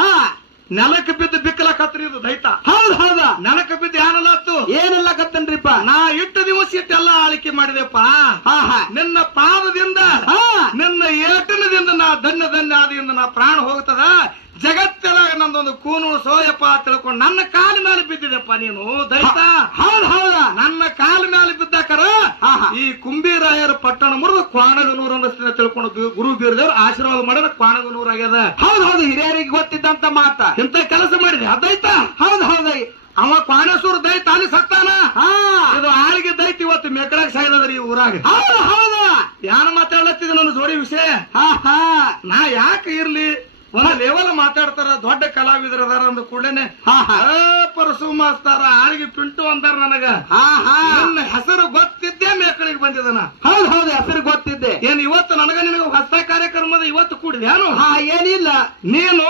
ಹಾ ನೆಲಕ್ಕೆ ಬಿದ್ದು ಬಿಕ್ಕಲಕತ್ರಿ ಇದು ದೈತ. ಹೌದ್ ಹೌದ. ನೆಲಕ್ಕೆ ಬಿದ್ದು ಏನಲ್ಲತ್ತು ಏನೆಲ್ಲ ಕತ್ತನ್ರಿಪ್ಪ. ನಾ ಇಟ್ಟು ದಿವಸ ಇಟ್ಟೆಲ್ಲ ಆಳಿಕೆ ಮಾಡಿದೆಪ್ಪ. ಹಾ ಹಾ ನಿನ್ನ ಪಾದದಿಂದ ಹಾ ನಿನ್ನ ಏಟನದಿಂದ ನಾ ಧನ್ಯ ಧನ್ಯ ಆದಿಯಿಂದ ನಾ ಪ್ರಾಣ ಹೋಗ್ತದ. ಜಗತ್ತೆಲ್ಲ ನಂದೊಂದು ಕೂನು ಸೋಯಪ್ಪ ತಿಳ್ಕೊಂಡು ನನ್ನ ಕಾಲ ಮೇಲೆ ಬಿದ್ದಿದೆಪ್ಪ ನೀನು ದೈತ. ಹೌದ್ ಹೌದ. ನನ್ನ ಕಾಲ ಮೇಲೆ ಬಿದ್ದಾಕರ ಈ ಕುಂಬಿರಾಯರ ಪಟ್ಟಣ ಮುರಿದು ಕ್ವಾಣಗನೂರು ಅನ್ನಿಸ್ತೀನಿ ತಿಳ್ಕೊಂಡು ಗುರು ಬೀರದೇವ್ರು ಆಶೀರ್ವಾದ ಮಾಡಿದ್ರೆ ಕ್ವಾಣಗನೂರು ಆಗ್ಯದ. ಹೌದ್ ಹೌದು, ಹಿರಿಯರಿಗೆ ಗೊತ್ತಿದ್ದಂತ ಮಾತ. ಇಂತ ಕೆಲಸ ಮಾಡಿದೆ ಅದೈತ. ಹೌದ್ ಹೌದ. ಅವ ಕ್ವಾಣೇಶ್ವರ ದೈತ ಅಲ್ಲಿ ಸತ್ತಾನ. ಹಾ ಇದು ಆಳಿಗೆ ದೈತ ಇವತ್ತು ಮೆಕ್ಕಳಾಗ ಸಾಯ್ದದ್ರಿ ಈ ಊರಾಗ. ಹೌದ್ ಹೌದ. ಯಾನ ಮಾತಾಡ್ಲತ್ತಿದ ನನ್ನ ಜೋಡಿ ವಿಷಯ. ಹಾ ಹಾ ನಾ ಯಾಕೆ ಇರ್ಲಿ ಒಂದ್ ಲೆವೆಲ್ ಮಾತಾಡ್ತಾರ, ದೊಡ್ಡ ಕಲಾವಿದ್ರ ಅದಾರ ಅಂದ ಕೂಡಲೇನೆ ಹಾ ಹಾ ಪರಸು ಮಾಸ್ತಾರ ಆಳಿಗೆ ಪಿಂಟು ಅಂತಾರ ನನಗ. ಹಾ ಹಾ ನನ್ನ ಹೆಸರು ಗೊತ್ತಿದ್ದೇ ಮೇಕಳಿಗೆ ಬಂದಿದನ. ಹೌದ್ ಹೌದು, ಹೆಸರು ಗೊತ್ತಿದ್ದೆ. ಏನ್ ಇವತ್ತು ನನಗ ನಿನಗ ಹೊಸ ಕಾರ್ಯಕ್ರಮದ ಇವತ್ತು ಕೂಡಿದ್ಯಾನು? ಹಾ ಏನಿಲ್ಲ, ನೀನು